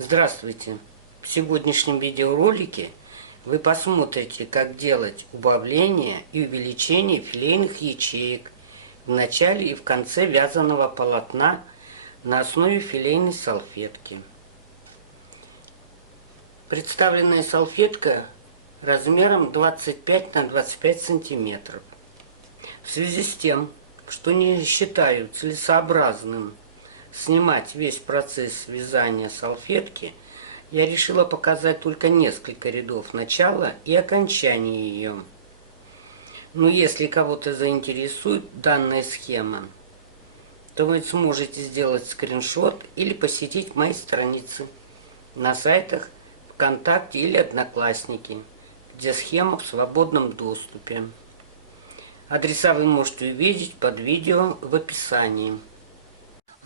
Здравствуйте! В сегодняшнем видеоролике вы посмотрите, как делать убавление и увеличение филейных ячеек в начале и в конце вязаного полотна на основе филейной салфетки. Представленная салфетка размером 25 на 25 сантиметров. В связи с тем, что не считаю целесообразным снимать весь процесс вязания салфетки, я решила показать только несколько рядов начала и окончания ее. Но если кого-то заинтересует данная схема, то вы сможете сделать скриншот или посетить мои страницы на сайтах ВКонтакте или Одноклассники, где схема в свободном доступе. Адреса вы можете увидеть под видео в описании.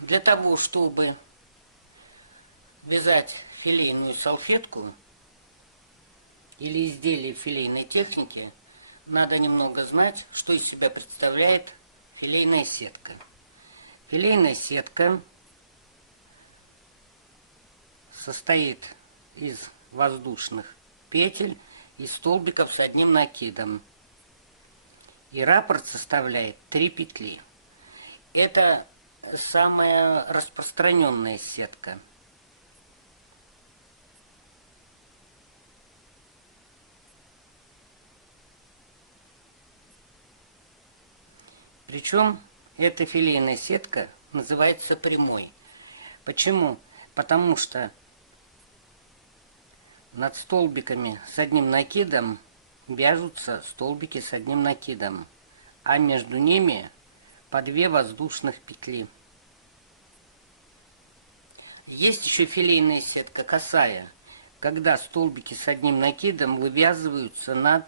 Для того, чтобы вязать филейную салфетку или изделие филейной техники, надо немного знать, что из себя представляет филейная сетка. Филейная сетка состоит из воздушных петель и столбиков с одним накидом. И раппорт составляет 3 петли. Это самая распространенная сетка. Причем эта филейная сетка называется прямой. Почему? Потому что над столбиками с одним накидом вяжутся столбики с одним накидом, а между ними по 2 воздушных петли. Есть еще филейная сетка косая, когда столбики с одним накидом вывязываются над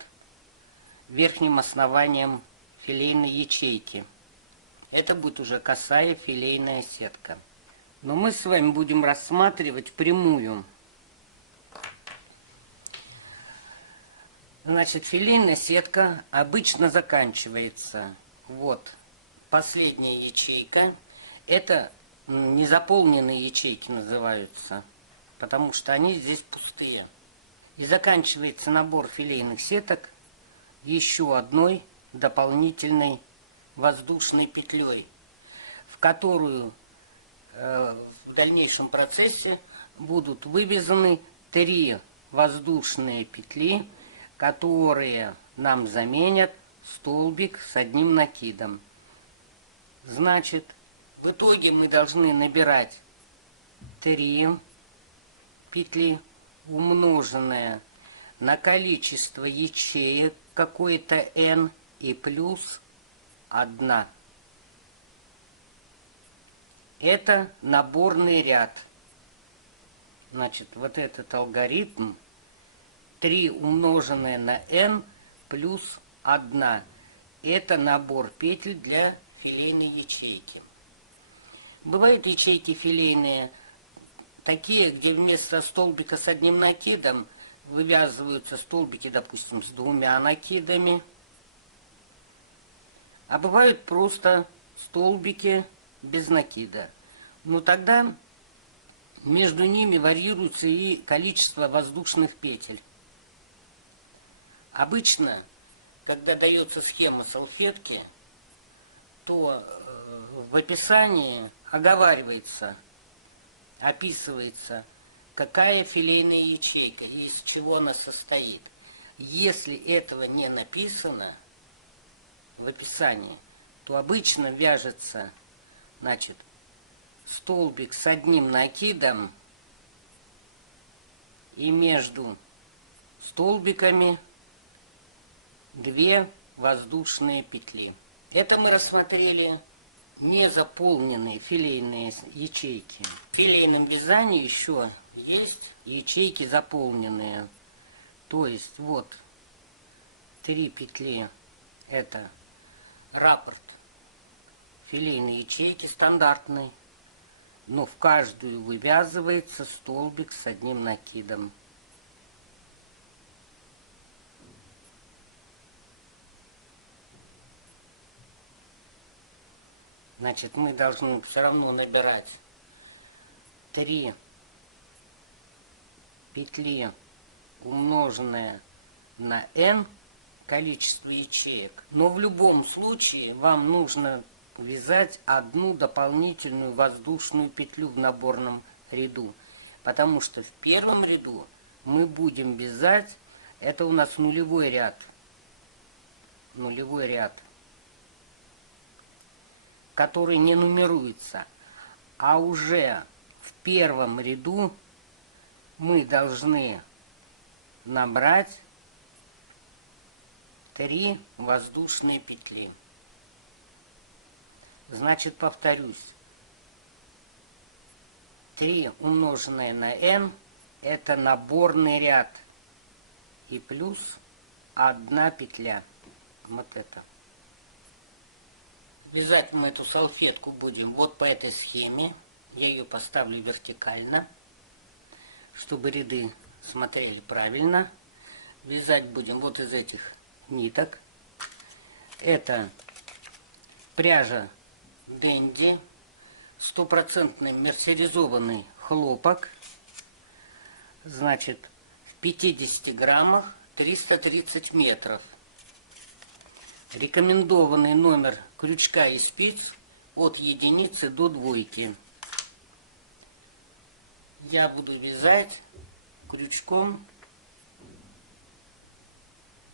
верхним основанием филейной ячейки. Это будет уже косая филейная сетка. Но мы с вами будем рассматривать прямую. Значит, филейная сетка обычно заканчивается. Вот последняя ячейка. Это незаполненные ячейки называются, потому что они здесь пустые. И заканчивается набор филейных сеток еще одной дополнительной воздушной петлей, в которую в дальнейшем процессе будут вывязаны 3 воздушные петли, которые нам заменят столбик с одним накидом. Значит, в итоге мы должны набирать 3 петли, умноженное на количество ячеек какое-то n и плюс 1. Это наборный ряд. Значит, вот этот алгоритм 3 умноженное на n плюс 1. Это набор петель для филейной ячейки. Бывают ячейки филейные такие, где вместо столбика с одним накидом вывязываются столбики, допустим, с 2 накидами. А бывают просто столбики без накида. Но тогда между ними варьируется и количество воздушных петель. Обычно, когда дается схема салфетки, то в описании оговаривается, описывается, какая филейная ячейка и из чего она состоит. Если этого не написано в описании, то обычно вяжется, значит, столбик с одним накидом и между столбиками 2 воздушные петли. Это мы рассмотрели незаполненные филейные ячейки. В филейном вязании еще есть ячейки заполненные. То есть вот 3 петли — это раппорт филейной ячейки стандартный, но в каждую вывязывается столбик с одним накидом. Значит, мы должны все равно набирать 3 петли, умноженное на n количество ячеек. Но в любом случае вам нужно вязать одну дополнительную воздушную петлю в наборном ряду. Потому что в первом ряду мы будем вязать, это у нас нулевой ряд. Нулевой ряд, который не нумеруется. А уже в первом ряду мы должны набрать 3 воздушные петли. Значит, повторюсь. 3 умноженное на n это наборный ряд. И плюс 1 петля. Вот это. Вязать мы эту салфетку будем вот по этой схеме. Я ее поставлю вертикально, чтобы ряды смотрели правильно. Вязать будем вот из этих ниток. Это пряжа Денди, стопроцентный мерсеризованный хлопок. Значит, в 50 граммах 330 метров. Рекомендованный номер крючка и спиц от единицы до двойки. Я буду вязать крючком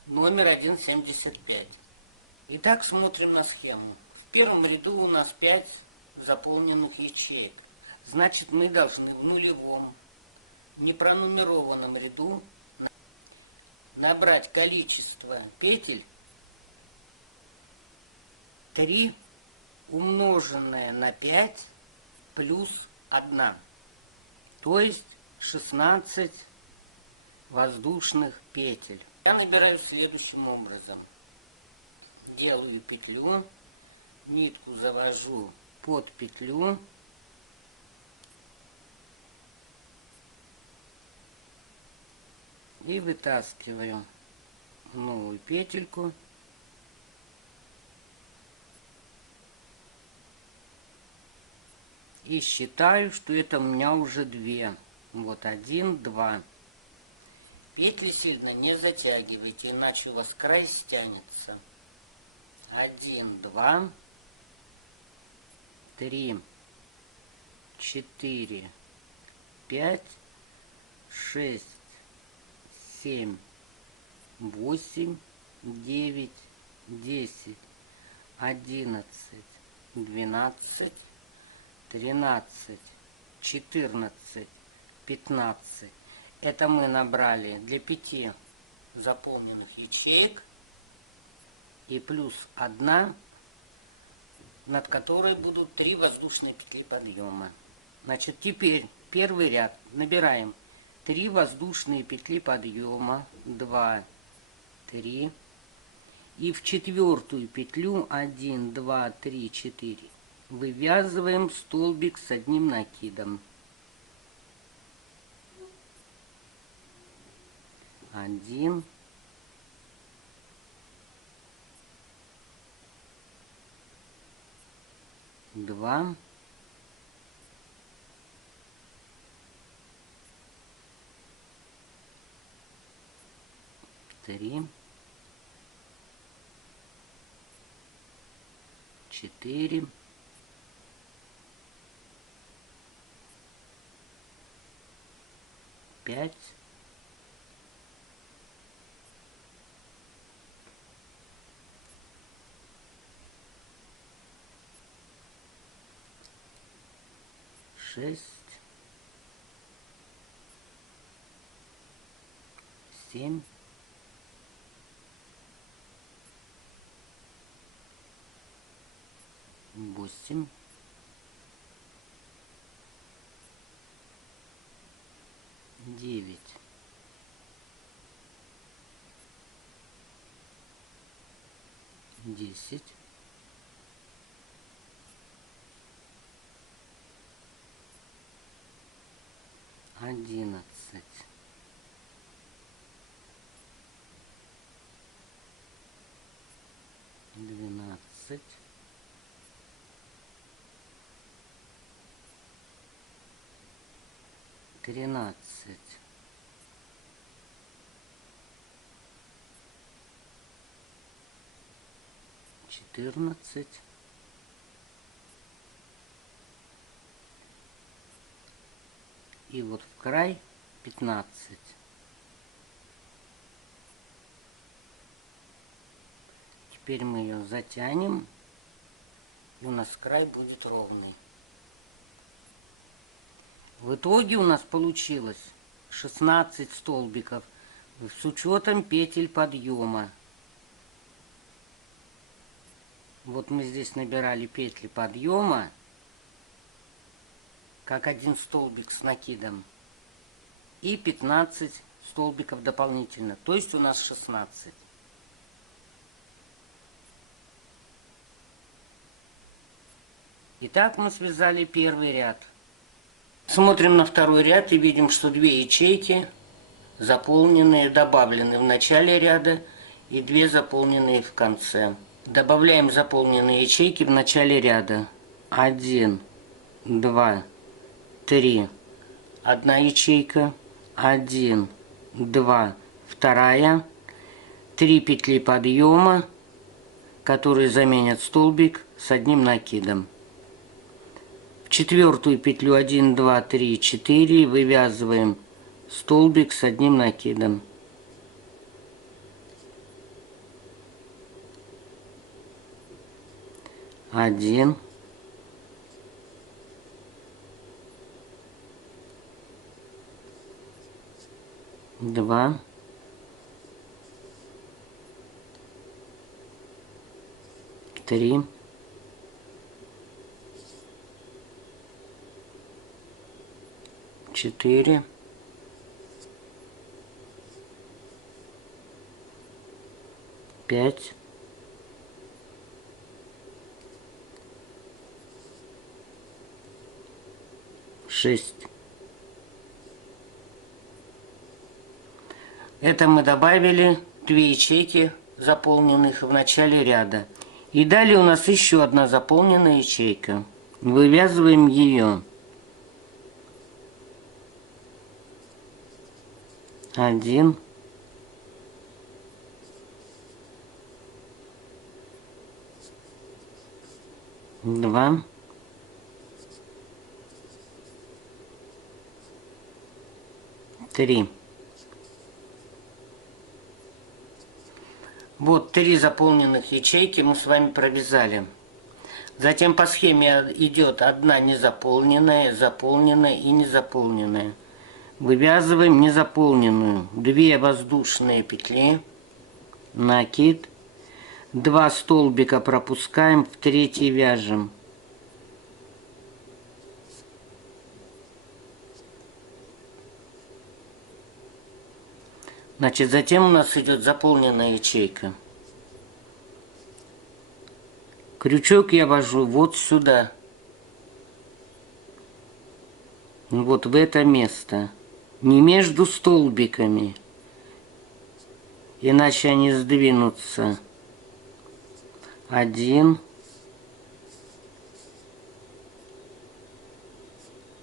номер 1,75. Итак, смотрим на схему. В первом ряду у нас 5 заполненных ячеек. Значит, мы должны в нулевом, непронумерованном ряду набрать количество петель 3 умноженное на 5 плюс 1. То есть 16 воздушных петель. Я набираю следующим образом. Делаю петлю, нитку завожу под петлю, и вытаскиваю новую петельку. И считаю, что это у меня уже 2. Вот 1, 2. Петли сильно не затягивайте, иначе у вас край стянется. 1, 2, 3, 4, 5, 6, 7, 8, 9, 10, 11, 12, 13, 14, 15. Это мы набрали для 5 заполненных ячеек. И плюс 1, над которой будут 3 воздушные петли подъема. Значит, теперь первый ряд набираем 3 воздушные петли подъема. 2, 3. И в четвертую петлю 1, 2, 3, 4. Вывязываем столбик с одним накидом. 1, 2, 3, 4, 5, 6, 7, 8, 9, 10, 11, 12, 13, 14. И вот в край 15. Теперь мы ее затянем, и у нас край будет ровный. В итоге у нас получилось 16 столбиков с учетом петель подъема. Вот мы здесь набирали петли подъема, как один столбик с накидом, и 15 столбиков дополнительно, то есть у нас 16. Итак, мы связали первый ряд. Смотрим на второй ряд и видим, что 2 ячейки заполненные, добавлены в начале ряда и 2 заполненные в конце. Добавляем заполненные ячейки в начале ряда. 1, 2, 3. Одна ячейка. 1, 2, вторая. 3 петли подъема, которые заменят столбик с одним накидом. В четвертую петлю 1, 2, 3, 4 вывязываем столбик с одним накидом. Один, два, три, четыре, 5, 6. Это мы добавили 2 ячейки, заполненных в начале ряда. И далее у нас еще одна заполненная ячейка. Вывязываем ее. 1, 2, 3. Вот 3 заполненных ячейки мы с вами провязали. Затем по схеме идет одна незаполненная, заполненная и незаполненная. Вывязываем незаполненную. 2 воздушные петли, накид, 2 столбика пропускаем, в третий вяжем. Значит, затем у нас идет заполненная ячейка. Крючок я вожу вот сюда. Вот в это место. Не между столбиками. Иначе они сдвинутся. 1,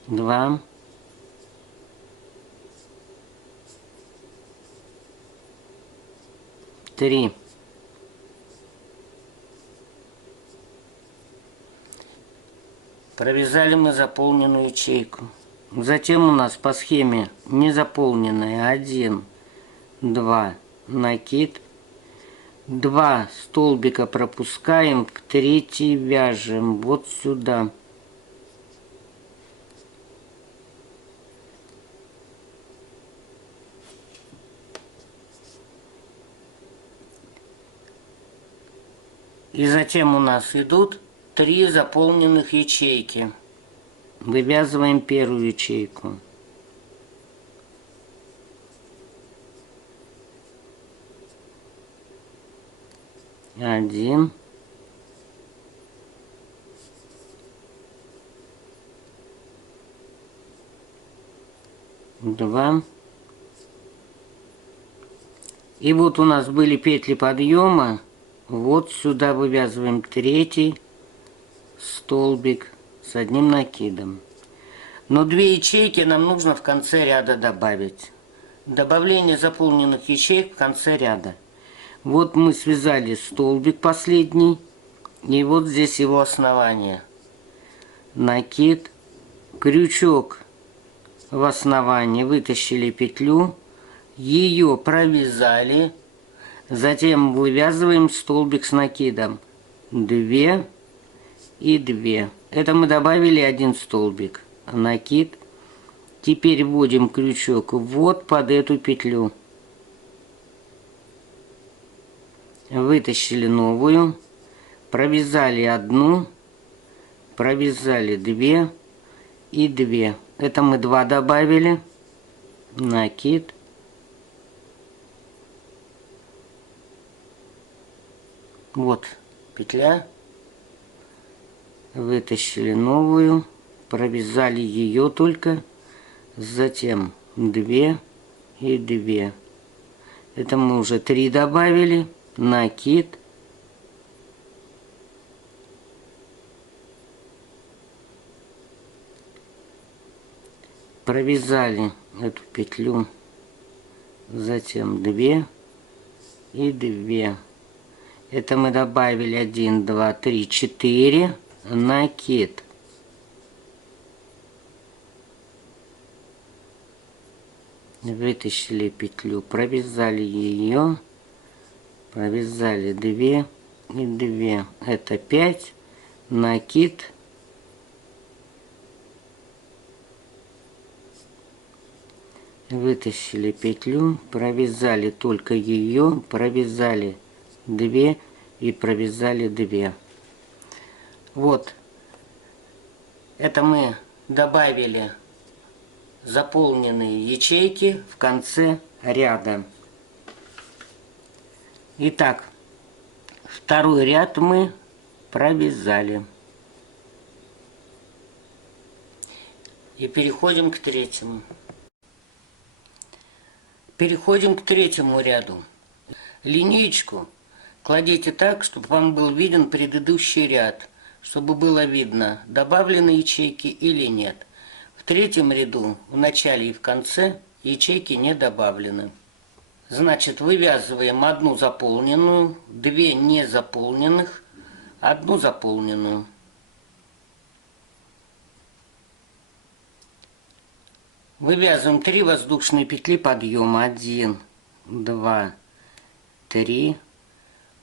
2, 3. Провязали мы заполненную ячейку. Затем у нас по схеме незаполненная 1, 2, накид, 2 столбика пропускаем, в третий вяжем вот сюда. И затем у нас идут 3 заполненных ячейки. Вывязываем первую ячейку. Один. Два. И вот у нас были петли подъема. Вот сюда вывязываем третий столбик с одним накидом. Но 2 ячейки нам нужно в конце ряда добавить. Добавление заполненных ячеек в конце ряда. Вот мы связали столбик последний, И вот здесь его основание. Накид, крючок в основании, вытащили петлю, ее провязали, затем вывязываем столбик с накидом. 2 и 2. Это мы добавили один столбик. Накид. Теперь вводим крючок вот под эту петлю. Вытащили новую, провязали одну, провязали 2 и 2. Это мы 2 добавили. Накид. Вот петля. Вытащили новую, провязали ее только, затем 2 и 2. Это мы уже 3 добавили. Накид. Провязали эту петлю, затем 2 и 2. Это мы добавили 1, 2, 3, 4. Накид. Вытащили петлю, провязали ее, провязали 2 и 2. Это 5. Накид. Вытащили петлю, провязали только ее, провязали 2 и провязали 2. Вот, это мы добавили заполненные ячейки в конце ряда. Итак, второй ряд мы провязали. И переходим к третьему. Переходим к третьему ряду. Линеечку кладите так, чтобы вам был виден предыдущий ряд, чтобы было видно, добавлены ячейки или нет. В третьем ряду, в начале и в конце, ячейки не добавлены. Значит, вывязываем одну заполненную, 2 незаполненных, одну заполненную. Вывязываем 3 воздушные петли подъема. 1, 2, 3.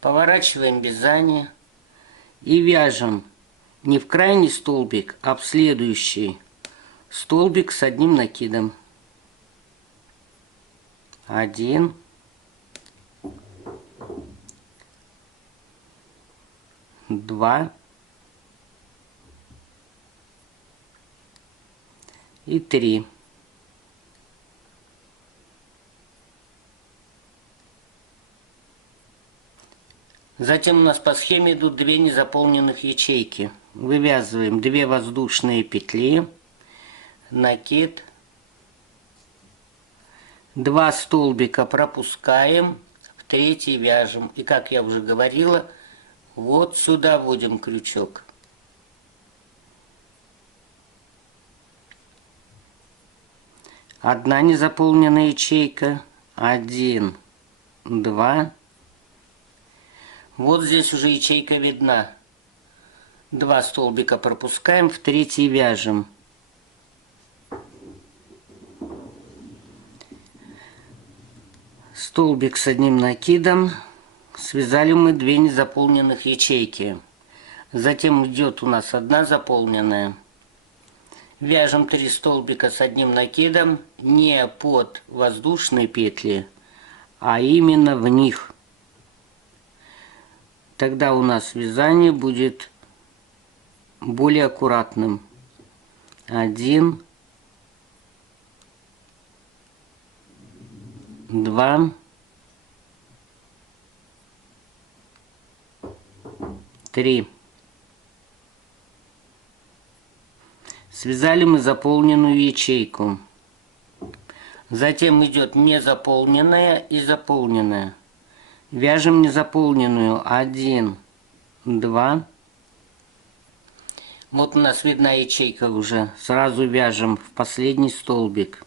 Поворачиваем вязание и вяжем не в крайний столбик, а в следующий столбик с одним накидом. 1, 2 и 3. Затем у нас по схеме идут 2 незаполненных ячейки. Вывязываем 2 воздушные петли, накид, 2 столбика пропускаем, в третий вяжем. И как я уже говорила, вот сюда вводим крючок. Одна незаполненная ячейка, 1, 2. Вот здесь уже ячейка видна. 2 столбика пропускаем, в третий вяжем. Столбик с одним накидом. Связали мы 2 незаполненных ячейки. Затем идет у нас одна заполненная. Вяжем 3 столбика с одним накидом, не под воздушные петли, а именно в них. Тогда у нас вязание будет более аккуратным. 1, 2, 3. Связали мы заполненную ячейку. Затем идет незаполненная и заполненная. Вяжем незаполненную. 1, 2. Вот у нас видна ячейка уже. Сразу вяжем в последний столбик.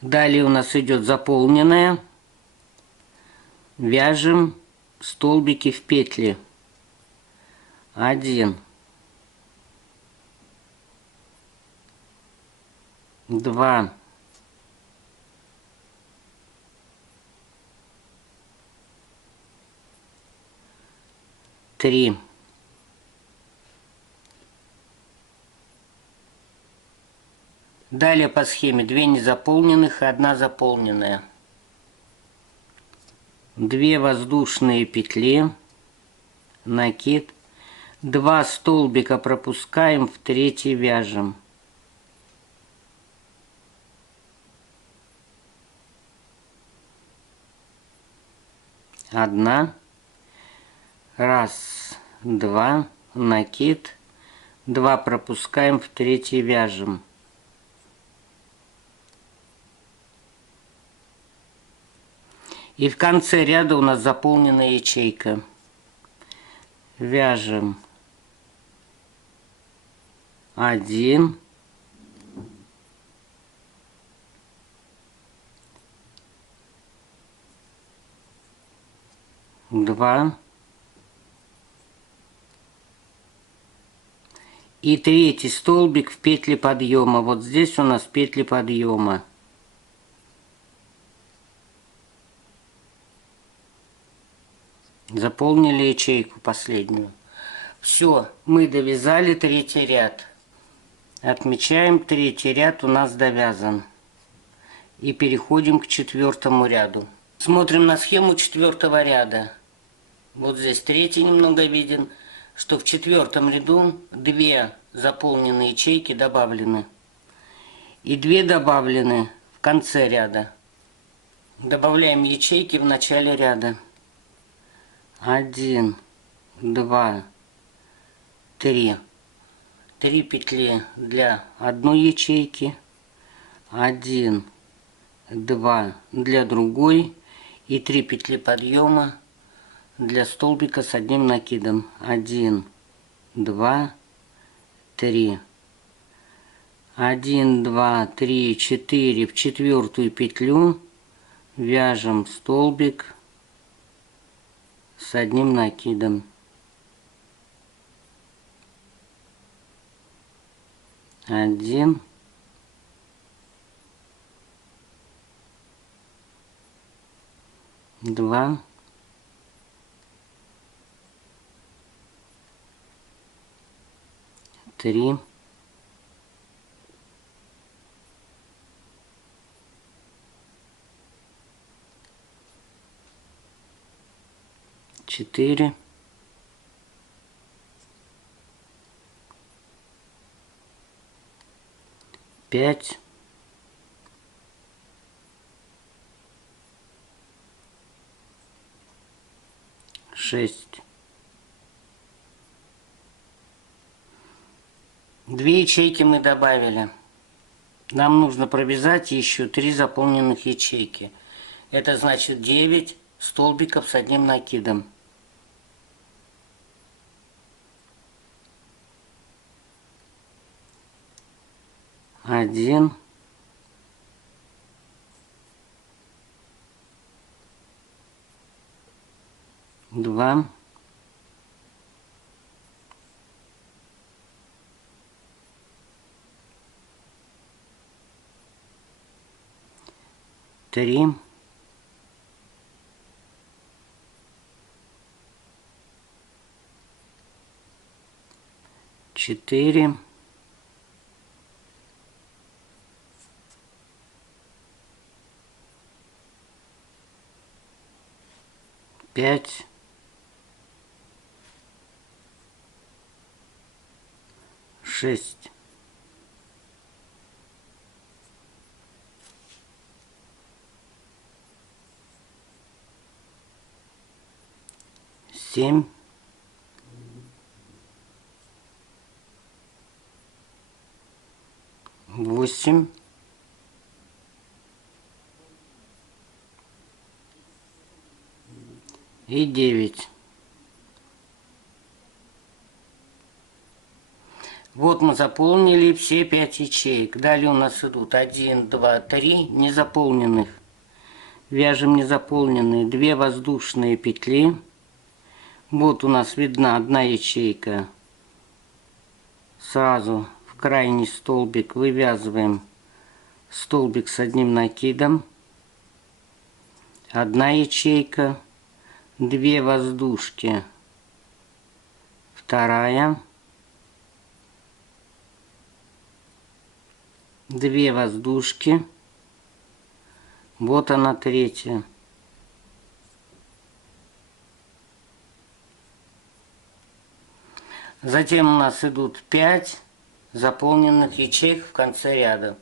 Далее у нас идет заполненная. Вяжем столбики в петли. 1, 2, 3, 4. Далее по схеме 2 незаполненных и 1 заполненная. 2 воздушные петли, накид, 2 столбика пропускаем, в 3 вяжем. Одна, раз, два, накид, 2 пропускаем, в 3 вяжем. И в конце ряда у нас заполнена ячейка. Вяжем 1, 2 и 3 столбик в петли подъема. Вот здесь у нас петли подъема. Заполнили ячейку последнюю. Все, мы довязали 3 ряд. Отмечаем, 3 ряд у нас довязан. И переходим к 4 ряду. Смотрим на схему 4 ряда. Вот здесь 3 немного виден, что в 4 ряду 2 заполненные ячейки добавлены. И 2 добавлены в конце ряда. Добавляем ячейки в начале ряда. 1, 2, 3. 3 петли для одной ячейки. 1, 2 для другой. И 3 петли подъема для столбика с одним накидом. 1, 2, 3. 1, 2, 3, 4. В 4 петлю вяжем столбик с одним накидом. 1, 2, 3, 4, 5, 6. 2 ячейки мы добавили. Нам нужно провязать еще 3 заполненных ячейки. Это значит 9 столбиков с одним накидом. 1, 2, 3, 4, 5, 6. 7, 8, 9. Вот мы заполнили все 5 ячеек. Далее у нас идут 1, 2, 3 незаполненных. Вяжем незаполненные 2 воздушные петли. Вот у нас видна одна ячейка. Сразу в крайний столбик вывязываем столбик с одним накидом. Одна ячейка, 2 воздушки, вторая, 2 воздушки, вот она третья. Затем у нас идут 5 заполненных ячеек в конце ряда.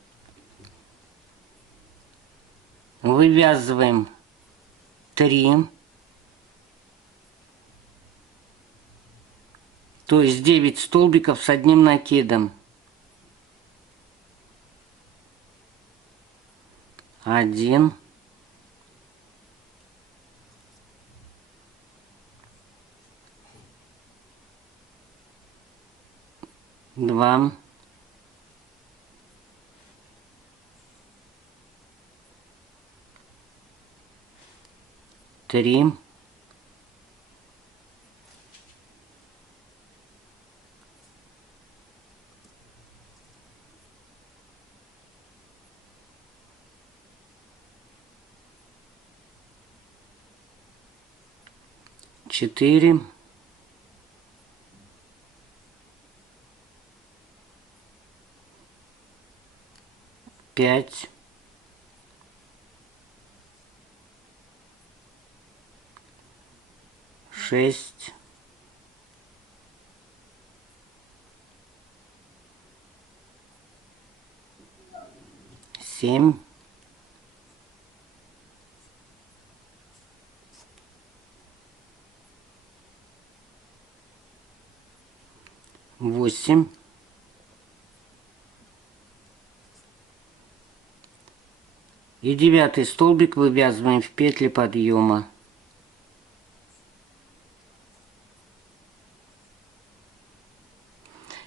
Вывязываем 3, то есть 9 столбиков с одним накидом. 1, 2, 3, 4, 5, 6, 7, 8, 9 девятый столбик вывязываем в петли подъема.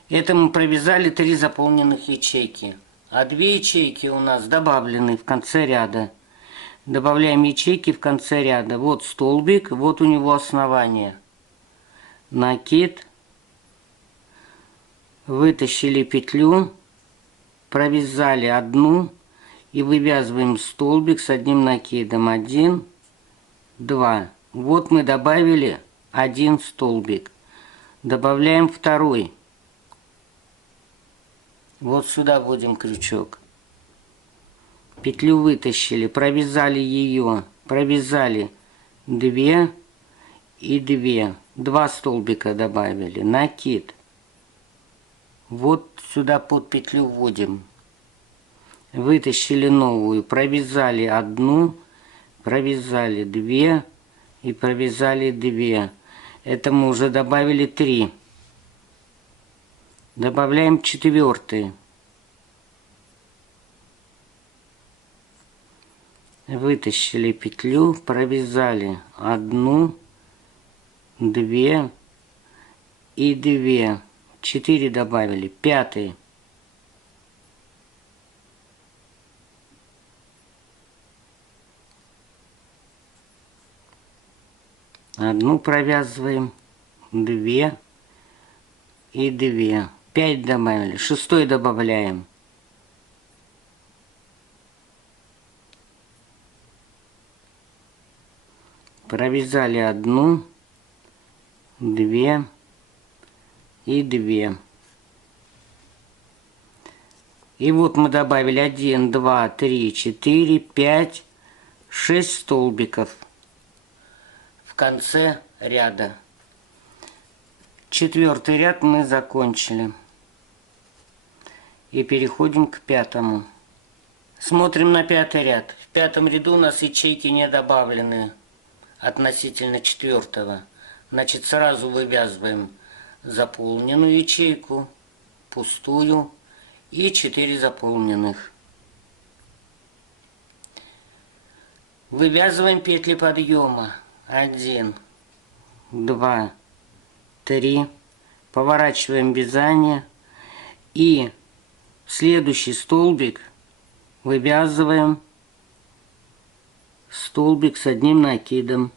Это мы провязали 3 заполненных ячейки, а 2 ячейки у нас добавлены в конце ряда. Добавляем ячейки в конце ряда. Вот столбик, вот у него основание. Накид. Вытащили петлю, провязали одну и вывязываем столбик с одним накидом. 1, 2. Вот мы добавили 1 столбик. Добавляем второй. Вот сюда вводим крючок. Петлю вытащили, провязали ее, провязали 2 и 2. 2 столбика добавили, накид. Вот сюда под петлю вводим. Вытащили новую, провязали одну, провязали 2 и провязали 2. Это мы уже добавили 3. Добавляем 4. Вытащили петлю, провязали 1, 2 и 2. 4 добавили. 5. Одну провязываем, 2 и 2. 5 добавили. 6 добавляем. Провязали 1, 2 и 2. И вот мы добавили 1, 2, 3, 4, 5, 6 столбиков в конце ряда. 4-й ряд мы закончили. И переходим к 5-му. Смотрим на 5-й ряд. В 5-м ряду у нас ячейки не добавлены относительно 4-го. Значит, сразу вывязываем заполненную ячейку, пустую и 4 заполненных. Вывязываем петли подъема. 1, 2, 3. Поворачиваем вязание И в следующий столбик вывязываем столбик с одним накидом.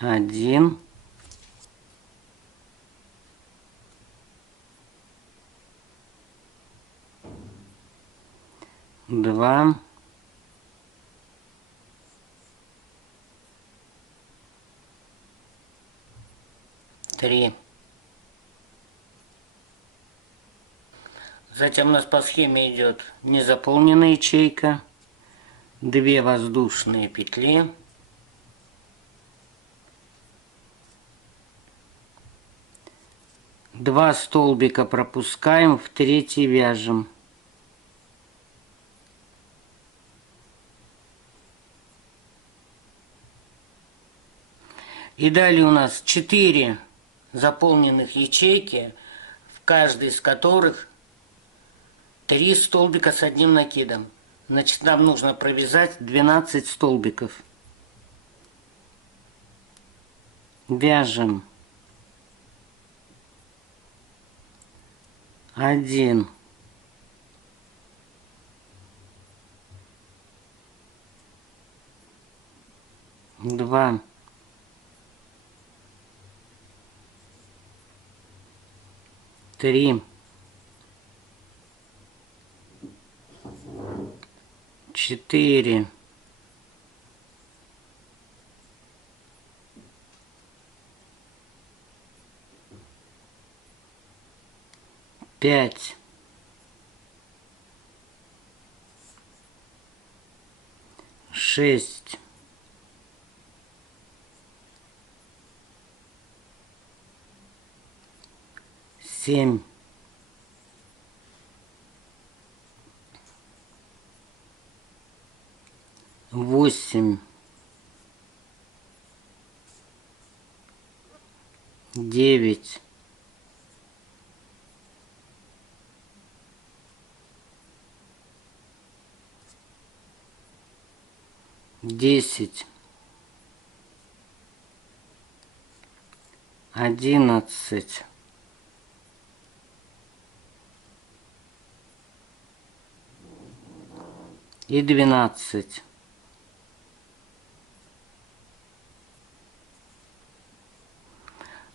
Один. Два. Три. Затем у нас по схеме идет незаполненная ячейка, 2 воздушные петли, два столбика пропускаем, в третий вяжем. И далее у нас 4 заполненных ячейки, в каждой из которых 3 столбика с одним накидом. Значит, нам нужно провязать 12 столбиков. Вяжем 1, 2, 3, 4, 5, 6, 7, 8, 9, 10, 11, 12.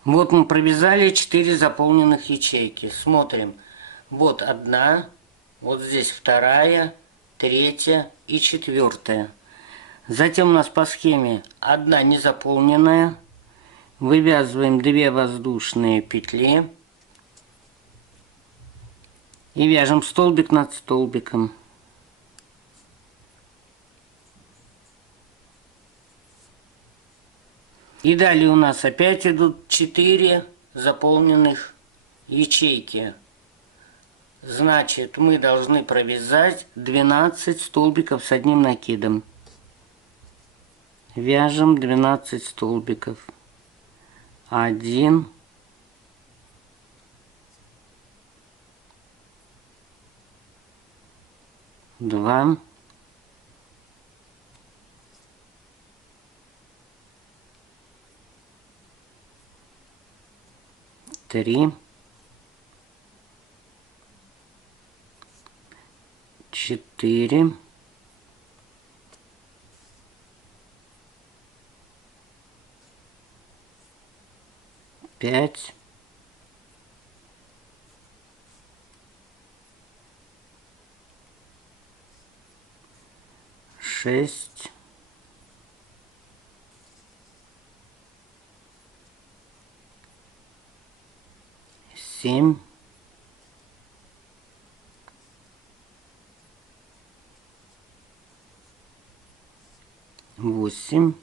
Вот мы провязали 4 заполненных ячейки. Смотрим. Вот одна, вот здесь вторая, третья и четвертая. Затем у нас по схеме одна незаполненная. Вывязываем 2 воздушные петли и вяжем столбик над столбиком. И далее у нас опять идут 4 заполненных ячейки. Значит, мы должны провязать 12 столбиков с одним накидом. Вяжем 12 столбиков. 1, 2, 3, 4, 5, 6, 7, 8,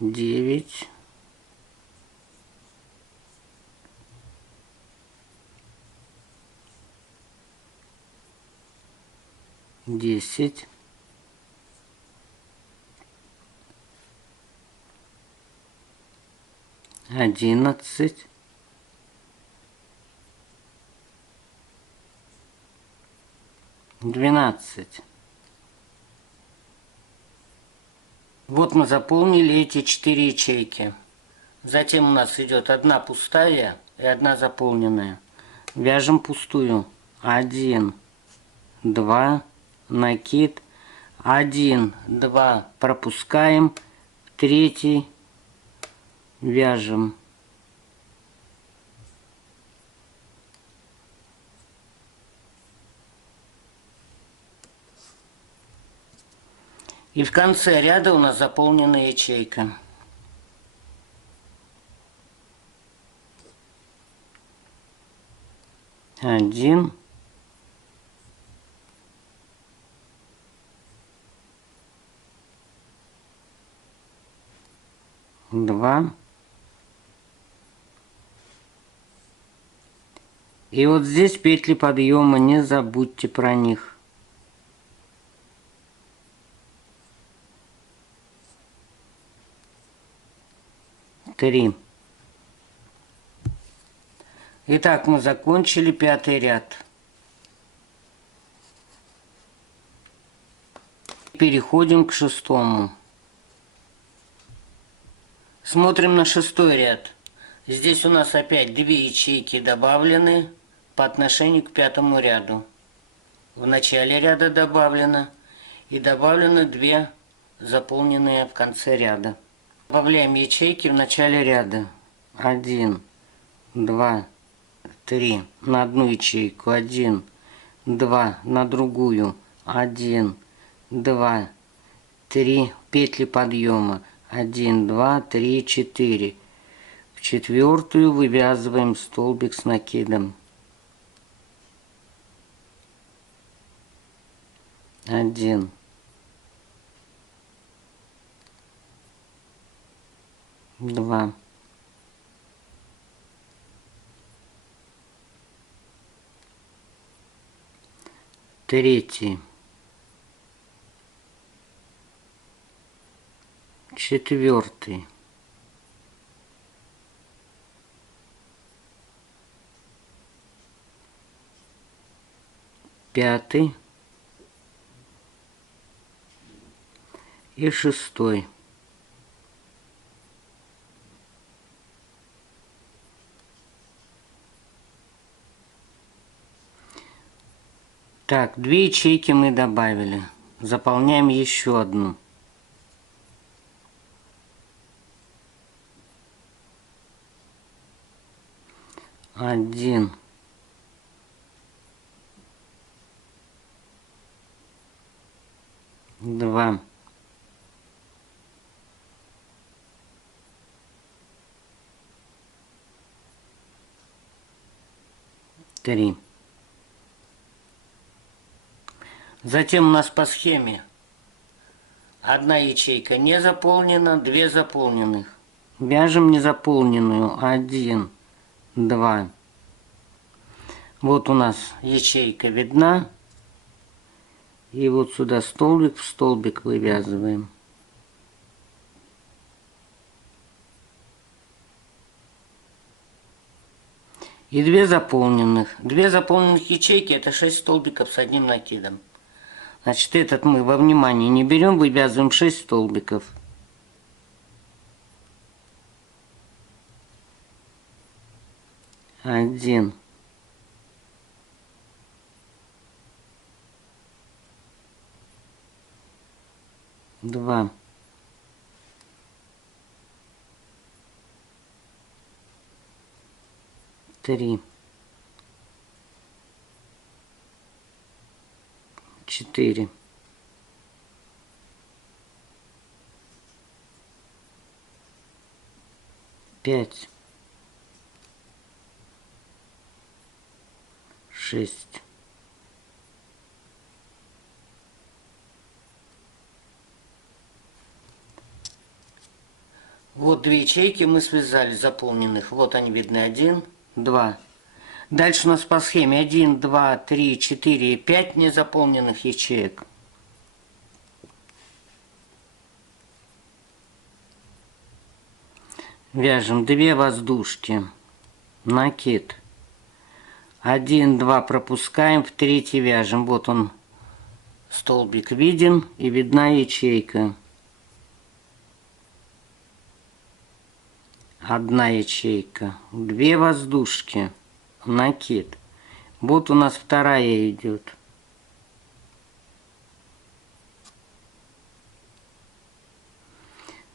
9, 10, 11, 12. Вот мы заполнили эти 4 ячейки. Затем у нас идет одна пустая и одна заполненная. Вяжем пустую. 1, 2, накид. 1, 2 пропускаем. Третий вяжем. И в конце ряда у нас заполнена ячейка. Один. Два. И вот здесь петли подъема, не забудьте про них. Три. Итак, мы закончили 5-й ряд. Переходим к 6-му. Смотрим на 6-й ряд. Здесь у нас опять 2 ячейки добавлены по отношению к 5-му ряду. В начале ряда добавлено и добавлены 2 заполненные в конце ряда. Добавляем ячейки в начале ряда. 1, 2, 3 на одну ячейку, 1, 2 на другую, 1, 2, 3 петли подъема, 1, 2, 3, 4. В 4-ю вывязываем столбик с накидом. 1, 2, 3, 4, 5 и 6. Так, 2 ячейки мы добавили. Заполняем еще одну. 1, 2, 3. Затем у нас по схеме 1 ячейка не заполнена, 2 заполненных. Вяжем незаполненную. 1, 2. Вот у нас ячейка видна. И вот сюда столбик в столбик вывязываем. И 2 заполненных. 2 заполненных ячейки — это 6 столбиков с одним накидом. Значит, этот мы во внимание не берем, вывязываем 6 столбиков. Один. Два. Три. 4. 5. 6. 2 ячейки мы связали заполненных. Вот они видны. 1, 2. Дальше у нас по схеме 1, 2, 3, 4 и 5 незаполненных ячеек. Вяжем 2 воздушки. Накид. 1, 2 пропускаем, в 3 вяжем. Вот он, столбик виден и видна ячейка. одна ячейка, 2 воздушки, накид. Вот у нас вторая идет.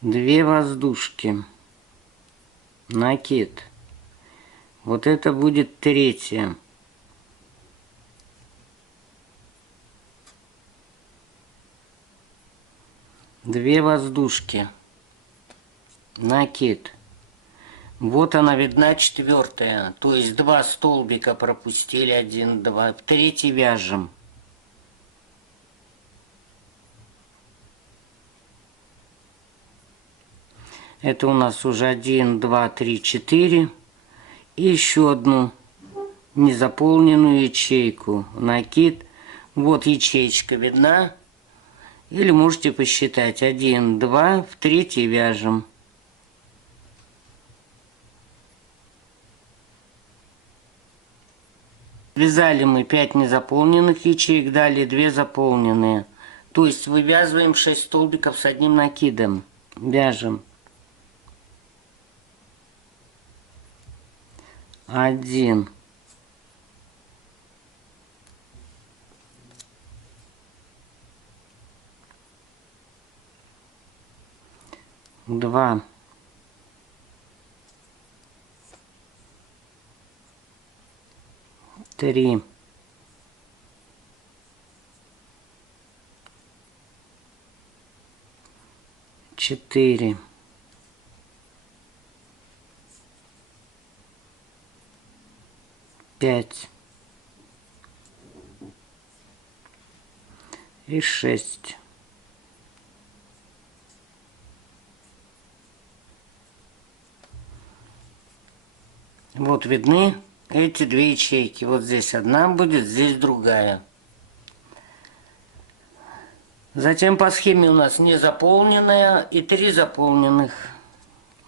Две воздушки, накид. Вот это будет третья. Две воздушки, накид. Вот она видна четвертая, то есть 2 столбика пропустили, 1, 2, в третий вяжем. Это у нас уже 1, 2, 3, 4. И еще одну незаполненную ячейку, накид. Вот ячеечка видна. Или можете посчитать 1, 2, в третий вяжем. Вязали мы 5 незаполненных ячеек, далее 2 заполненные. То есть вывязываем 6 столбиков с одним накидом. Вяжем. 1, 2, 3, 4, 5 и 6. Вот видны эти 2 ячейки. Вот здесь одна будет, здесь другая. Затем по схеме у нас незаполненная и 3 заполненных.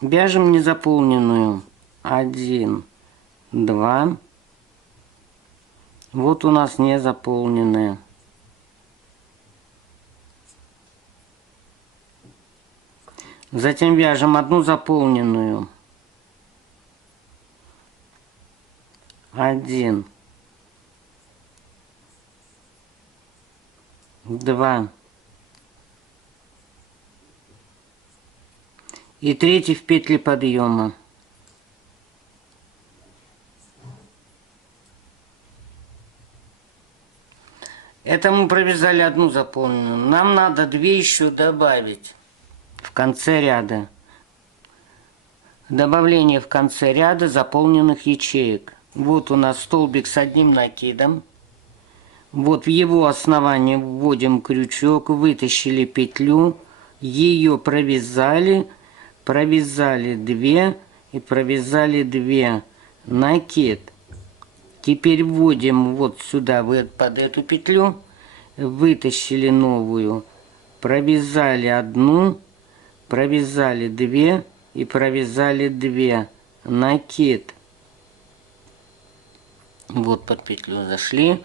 Вяжем незаполненную. 1, 2. Вот у нас незаполненная. Затем вяжем одну заполненную. 1, 2. И третий в петли подъема. Это мы провязали одну заполненную. Нам надо 2 еще добавить в конце ряда. Добавление в конце ряда заполненных ячеек. Вот у нас столбик с одним накидом. Вот в его основание вводим крючок, вытащили петлю, ее провязали, провязали 2 и провязали 2. Накид. Теперь вводим вот сюда, под эту петлю, вытащили новую, провязали 1, провязали 2 и провязали 2. Накид. Вот под петлю зашли,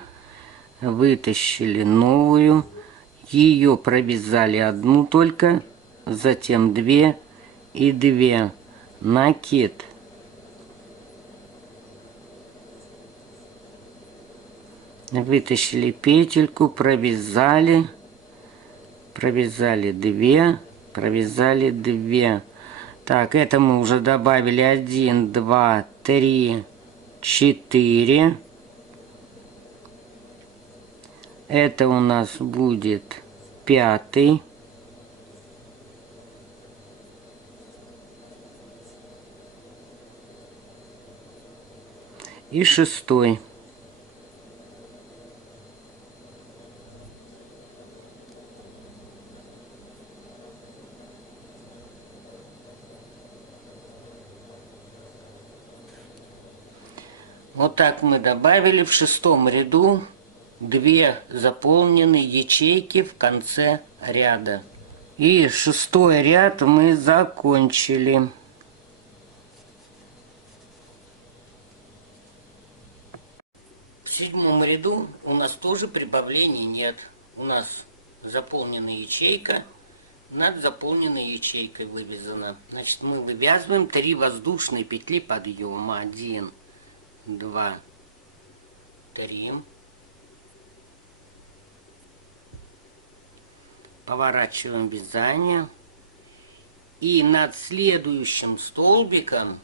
вытащили новую, ее провязали 1 только, затем 2 и 2. Накид. Вытащили петельку, провязали, провязали 2, провязали 2. Так, это мы уже добавили 1, 2, 3, 4. Это у нас будет 5. И 6. Вот так мы добавили в 6 ряду 2 заполненные ячейки в конце ряда. И 6 ряд мы закончили. В 7 ряду у нас тоже прибавлений нет. У нас заполнена ячейка, над заполненной ячейкой вывязано. Значит, мы вывязываем 3 воздушные петли подъема. 1, 2, 3. Поворачиваем вязание. И над следующим столбиком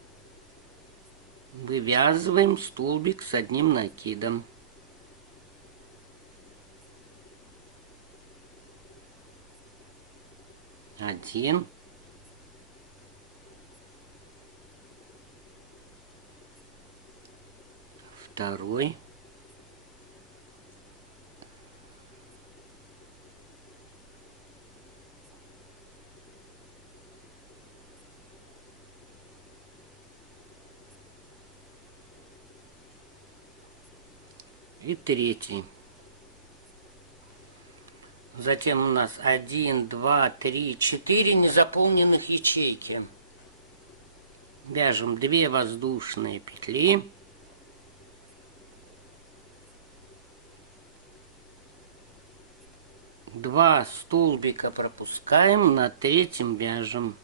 вывязываем столбик с одним накидом. Один. Второй. И третий. Затем у нас 1, 2, 3, 4 незаполненных ячейки. Вяжем 2 воздушные петли. Два столбика пропускаем, на третьем вяжем.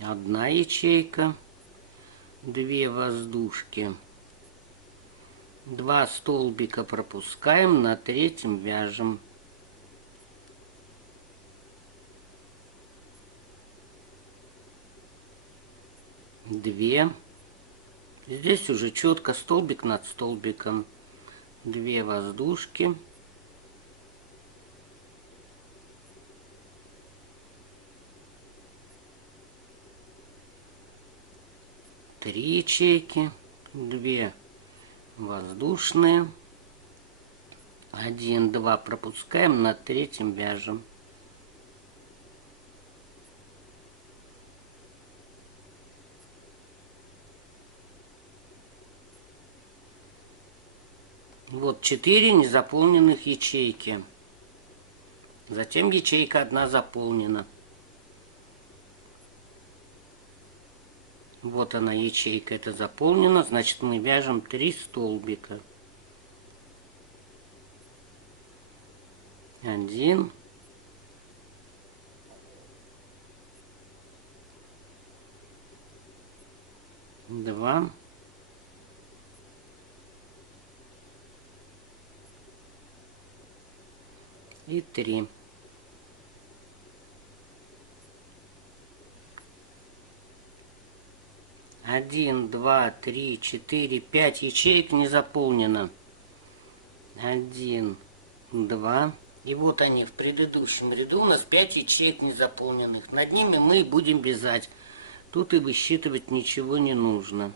Одна ячейка, 2 воздушки, 2 столбика пропускаем, на третьем вяжем. Две. Здесь уже четко столбик над столбиком. 2 воздушки. Три ячейки, 2 воздушные, 1, 2 пропускаем, на третьем вяжем. Вот 4 незаполненных ячейки. Затем ячейка 1 заполнена. Вот она, ячейка эта заполнена, значит мы вяжем 3 столбика. 1, 2, 3. Один, два, три, 4, 5 ячеек не заполнено. 1, 2. И вот они в предыдущем ряду у нас 5 ячеек незаполненных. Над ними мы будем вязать. Тут и высчитывать ничего не нужно.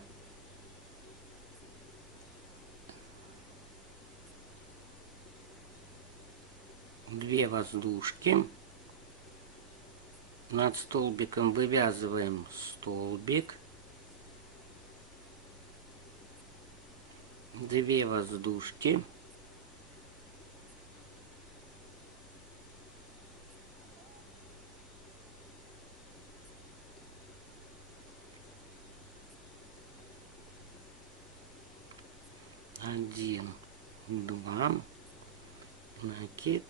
Две воздушки. Над столбиком вывязываем столбик. 2 воздушки. Один, 2, накид.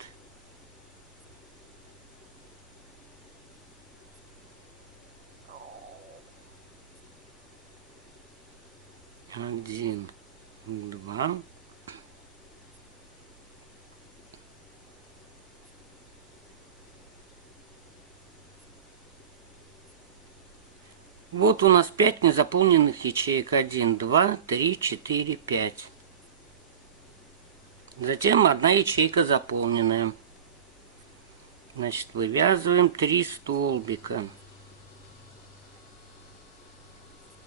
Один, 2. Вот у нас 5 незаполненных ячеек. 1, 2, 3, 4, 5. Затем 1 ячейка заполненная. Значит, вывязываем 3 столбика.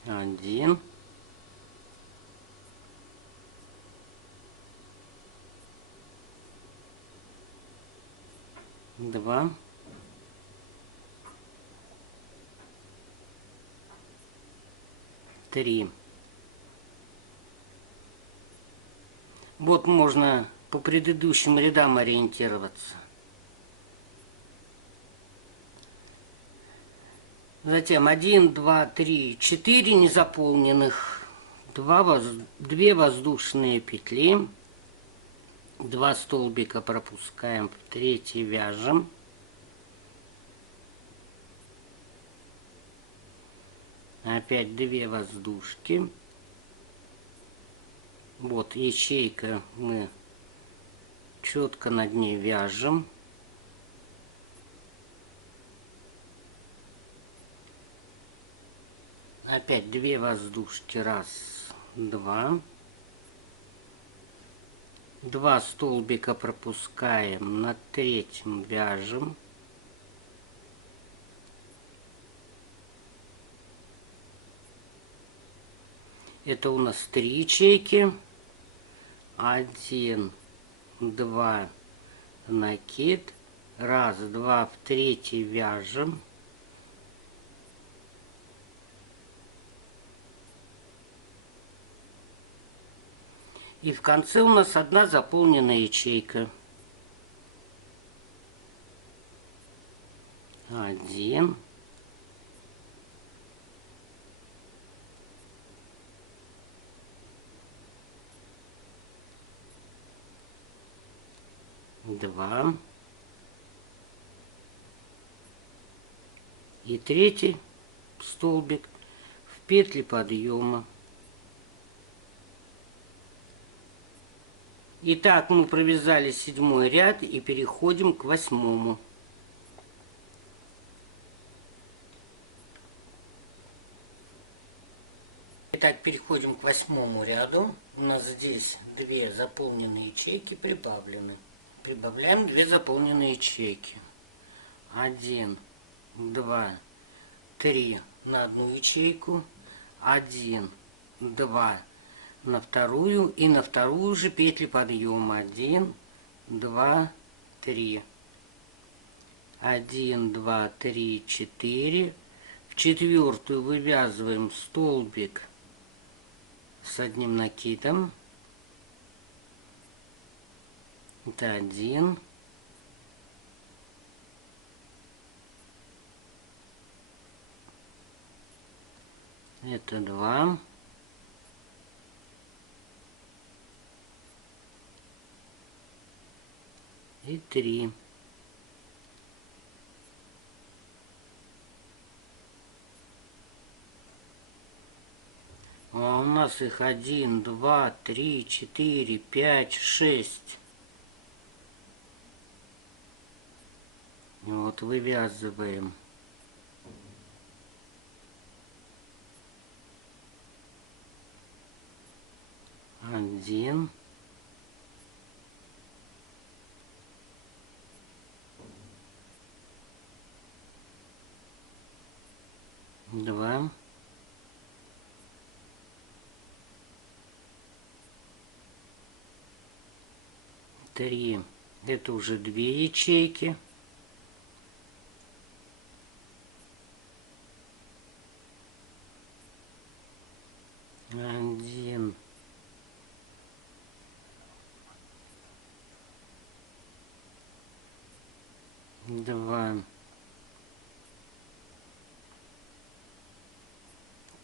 1. 2. 3. Вот можно по предыдущим рядам ориентироваться. Затем 1, 2, 3, 4 незаполненных. 2 воздушные петли, 2 столбика пропускаем в 3 вяжем. Опять 2 воздушки. Вот ячейка, мы четко над ней вяжем. Опять 2 воздушки, 1, 2. 2 столбика пропускаем, на 3 вяжем. Это у нас 3 ячейки. 1, 2, накид. 1, 2, в 3 вяжем. И в конце у нас 1 заполненная ячейка. 1. 2. И 3 столбик в петли подъема. Итак, мы провязали 7 ряд и переходим к 8. Итак, переходим к 8 ряду. У нас здесь 2 заполненные ячейки прибавлены. Прибавляем 2 заполненные ячейки. 1, 2, 3 на 1 ячейку. 1, 2 на вторую и на вторую же петли подъема. 1, 2, 3. 1, 2, 3, 4. В 4-ю вывязываем столбик с 1 накидом. Это 1. Это 2. И 3. А у нас их 1, 2, 3, 4, 5, 6. И вот вывязываем. Один. Два. Три. Это уже 2 ячейки. Один. Два.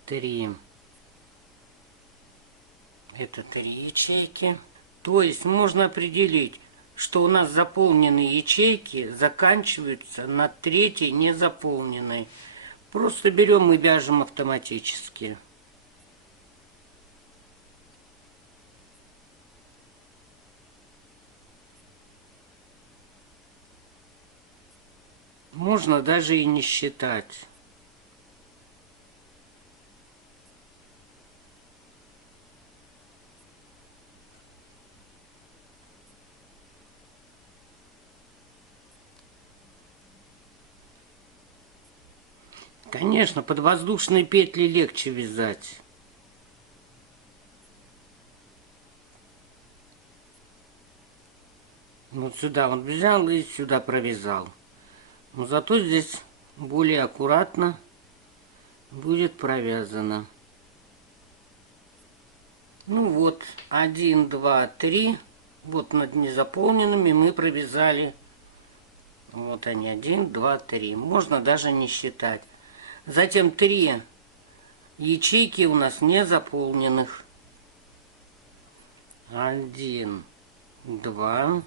3. Это 3 ячейки. То есть можно определить, что у нас заполненные ячейки заканчиваются на 3 незаполненной. Просто берем и вяжем автоматически. Можно даже и не считать. Конечно, подвоздушные петли легче вязать. Вот сюда он взял и сюда провязал. Но зато здесь более аккуратно будет провязано. Ну вот, 1, 2, 3. Вот над незаполненными мы провязали. Вот они, 1, 2, 3. Можно даже не считать. Затем 3 ячейки у нас не заполненных. 1, 2.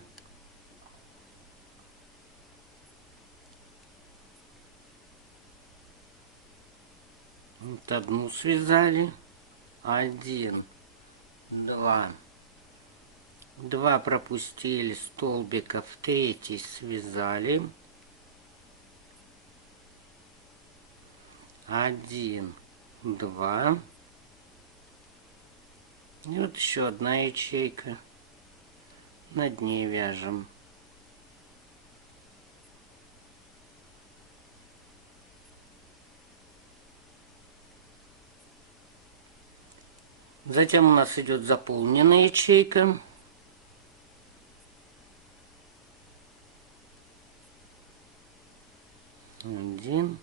Вот одну связали. 1, 2. 2 пропустили столбика, в третий связали. 1, 2. И вот еще одна ячейка. Над ней вяжем. Затем у нас идет заполненная ячейка. Один,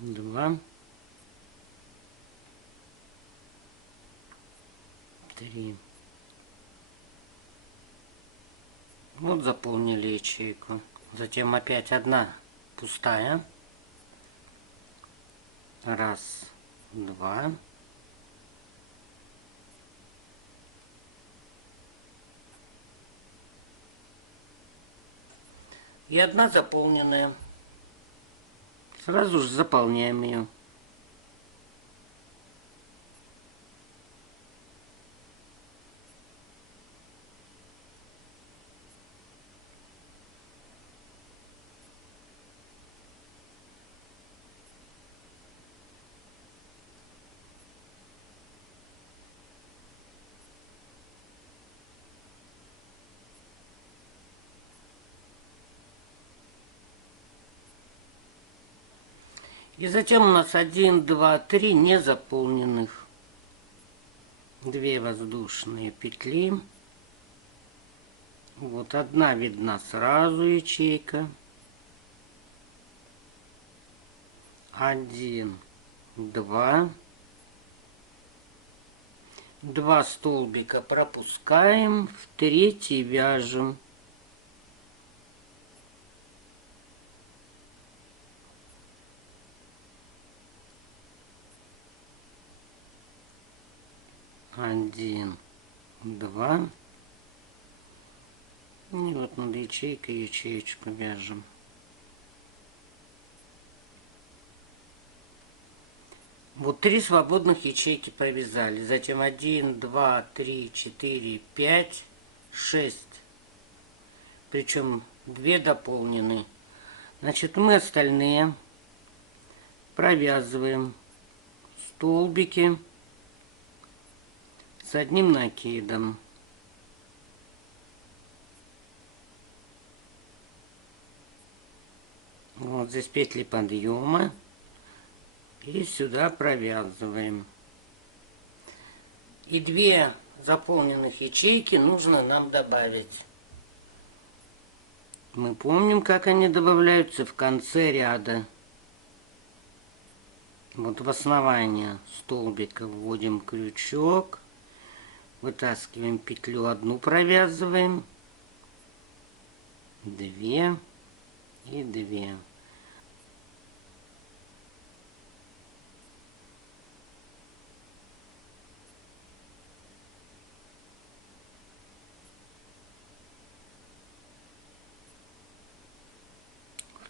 два, три. Вот заполнили ячейку. Затем опять одна пустая. Раз, два. И одна заполненная. Сразу же заполняем ее. И затем у нас 1, 2, 3 незаполненных. 2 воздушные петли. Вот одна видна сразу ячейка. 1, 2. 2 столбика пропускаем, в третий вяжем. Один, два. И вот над ячейкой ячеечку вяжем. Вот 3 свободных ячейки провязали. Затем 1, 2, 3, 4, 5, 6. Причем 2 дополнены. Значит, мы остальные провязываем столбики с одним накидом. Вот здесь петли подъема. И сюда провязываем. И 2 заполненных ячейки нужно нам добавить. Мы помним, как они добавляются в конце ряда. Вот в основание столбика вводим крючок. Вытаскиваем петлю, одну провязываем. 2 и 2.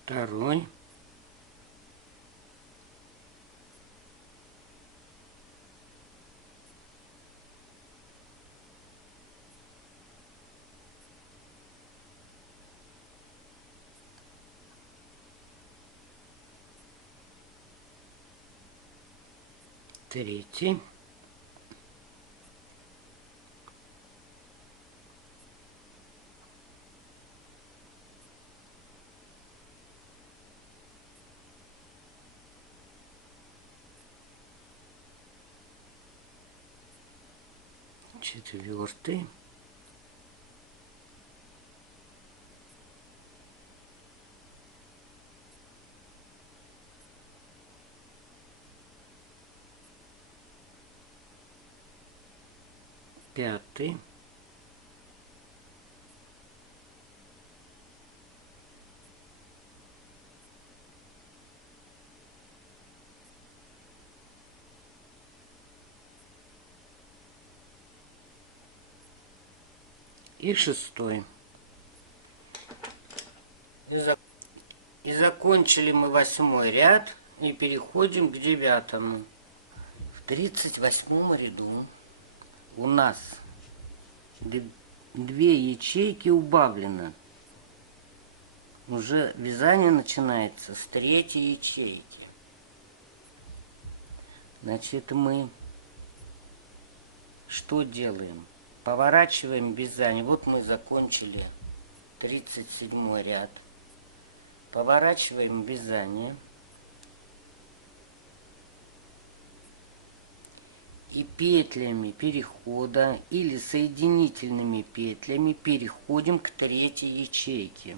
Второй. Третий. Четвертый. Пятый. и 6. И закончили мы 8 ряд и переходим к 9. В 38 ряду у нас 2 ячейки убавлено. Уже вязание начинается с 3 ячейки. Значит, мы что делаем? Поворачиваем вязание. Вот мы закончили 37 ряд. Поворачиваем вязание. И петлями перехода или соединительными петлями переходим к 3 ячейке.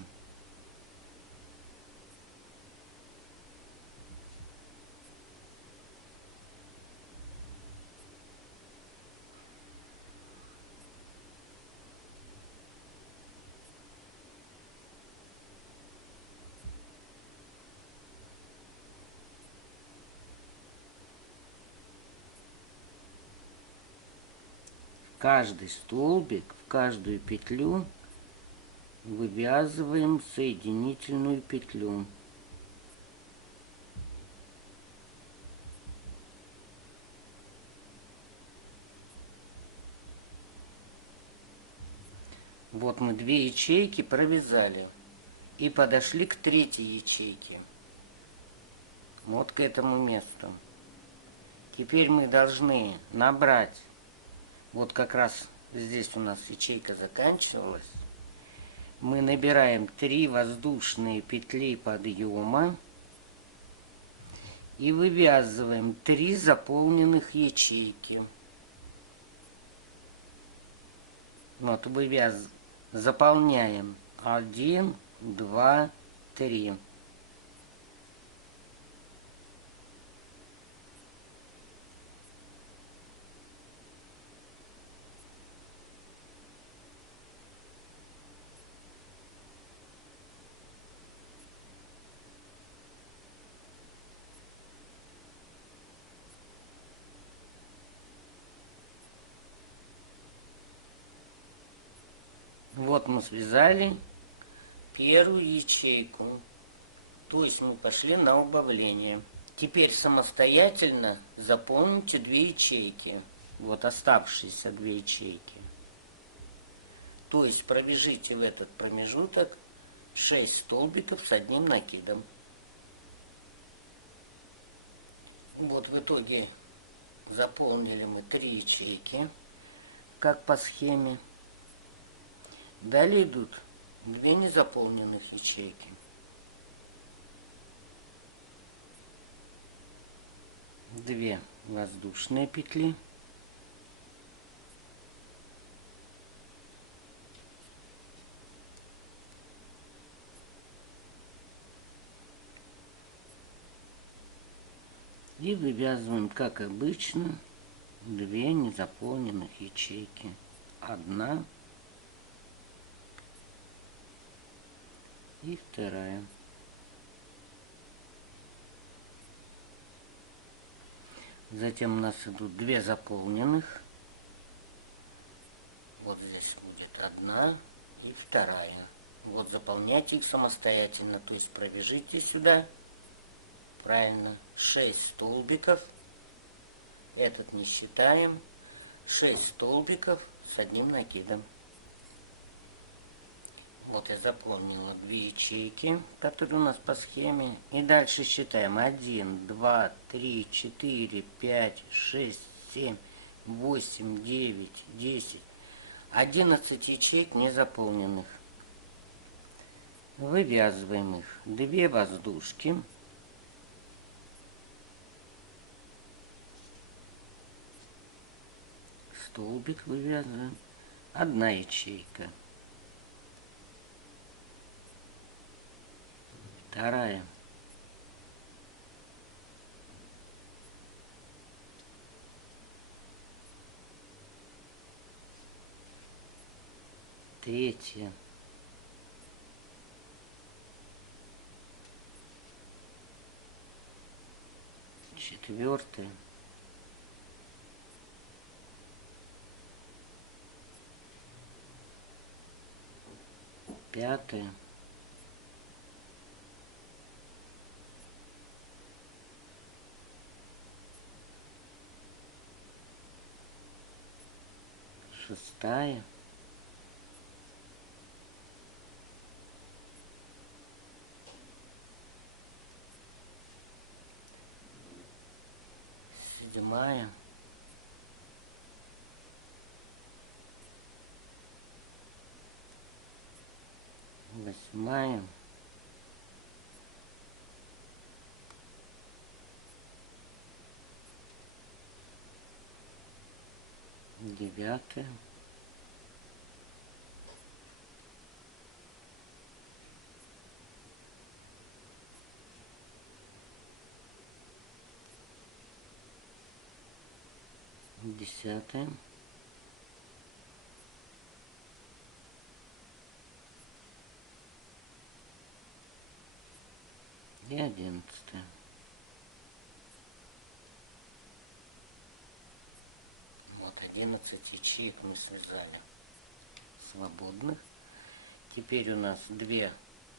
Каждый столбик, в каждую петлю вывязываем соединительную петлю. Вот мы 2 ячейки провязали и подошли к 3 ячейке. Вот к этому месту. Теперь мы должны набрать. Вот как раз здесь у нас ячейка заканчивалась. Мы набираем 3 воздушные петли подъема и вывязываем 3 заполненных ячейки. Вот заполняем 1, 2, 3. Вот мы связали первую ячейку, то есть мы пошли на убавление. Теперь самостоятельно заполните 2 ячейки, вот оставшиеся 2 ячейки. То есть пробежите в этот промежуток 6 столбиков с одним накидом. Вот в итоге заполнили мы 3 ячейки, как по схеме. Далее идут 2 незаполненных ячейки. 2 воздушные петли. И вывязываем, как обычно, 2 незаполненных ячейки. 1 и 2. Затем у нас идут 2 заполненных. Вот здесь будет 1 и 2. Вот заполняйте их самостоятельно, то есть пробежите сюда, правильно, 6 столбиков, этот не считаем, 6 столбиков с одним накидом. Вот я заполнила 2 ячейки, которые у нас по схеме. И дальше считаем 1, 2, 3, 4, 5, 6, 7, 8, 9, 10, 11 ячеек не заполненных. Вывязываем их. 2 воздушки. Столбик вывязываем. 1 ячейка. 2. 3. 4. 5, 6, 7, 8, 9, 10, 11. Вот 11 ячеек мы связали свободных. Теперь у нас 2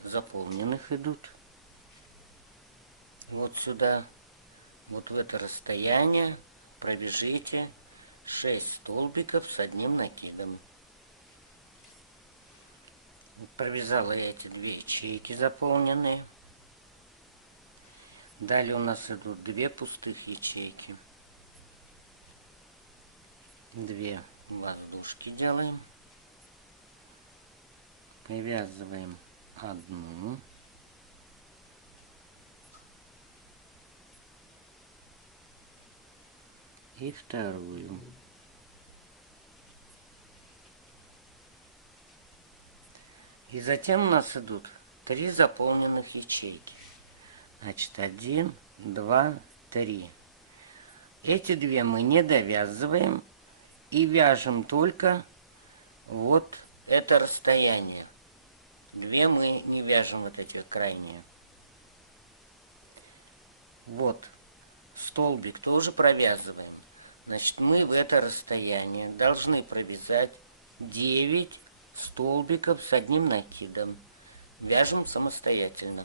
заполненных идут. Вот сюда, вот в это расстояние пробежите 6 столбиков с одним накидом. Провязала я эти 2 ячейки заполненные. Далее у нас идут 2 пустых ячейки. 2 воздушки делаем. Привязываем одну. И вторую. И затем у нас идут 3 заполненных ячейки. Значит, 1, 2, 3. Эти 2 мы не довязываем и вяжем только вот это расстояние. 2 мы не вяжем, вот эти крайние. Вот столбик тоже провязываем. Значит, мы в это расстояние должны провязать 9 столбиков с одним накидом. Вяжем самостоятельно.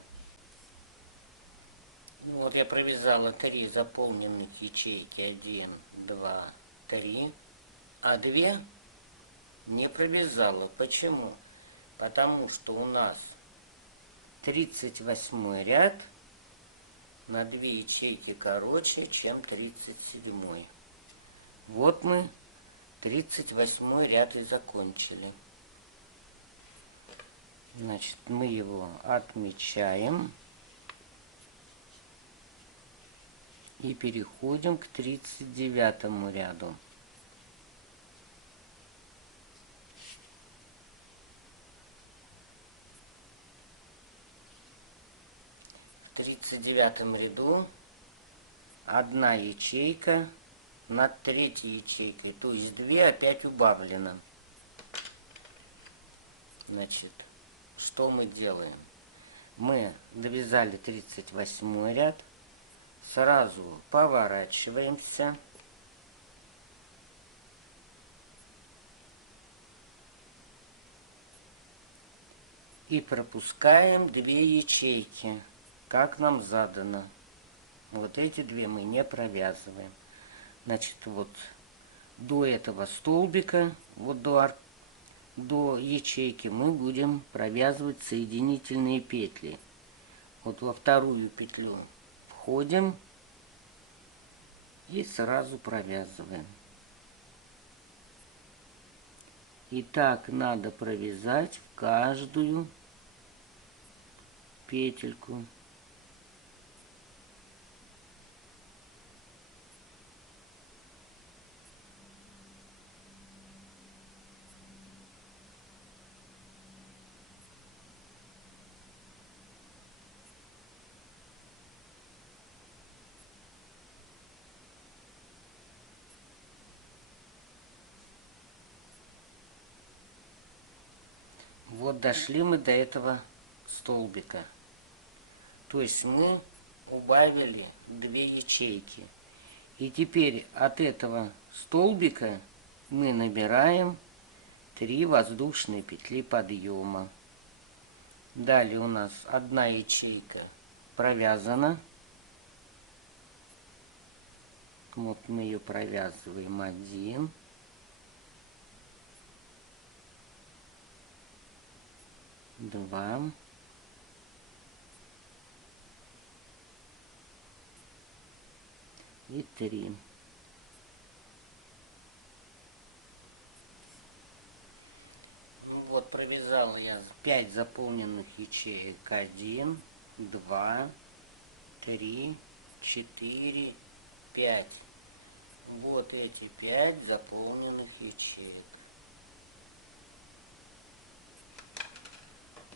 Вот я провязала 3 заполненных ячейки. 1, 2, 3. А 2 не провязала. Почему? Потому что у нас 38 ряд на 2 ячейки короче, чем 37. Вот мы 38 ряд и закончили. Значит, мы его отмечаем и переходим к 39 ряду. В 39 ряду 1 ячейка над 3 ячейкой, то есть 2 опять убавлено. Значит, что мы делаем? Мы довязали 38 ряд, сразу поворачиваемся и пропускаем 2 ячейки, как нам задано. Вот эти 2 мы не провязываем. Значит, вот до этого столбика, вот до ячейки мы будем провязывать соединительные петли. Вот во вторую петлю входим и сразу провязываем. И так надо провязать каждую петельку. Вот дошли мы до этого столбика. То есть мы убавили 2 ячейки. И теперь от этого столбика мы набираем 3 воздушные петли подъема. Далее у нас одна ячейка провязана. Вот мы ее провязываем. 1, 2, 3. Вот провязала я 5 заполненных ячеек. 1, 2, 3, 4, 5. Вот эти 5 заполненных ячеек.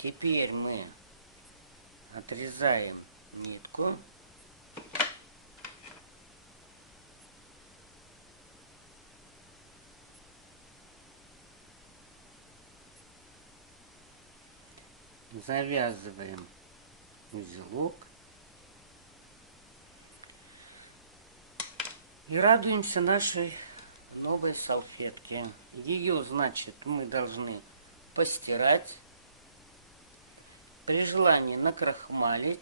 Теперь мы отрезаем нитку. Завязываем узелок. И радуемся нашей новой салфетке. Ее, значит, мы должны постирать. При желании накрахмалить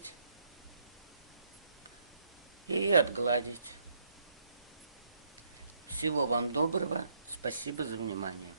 и отгладить. Всего вам доброго. Спасибо за внимание.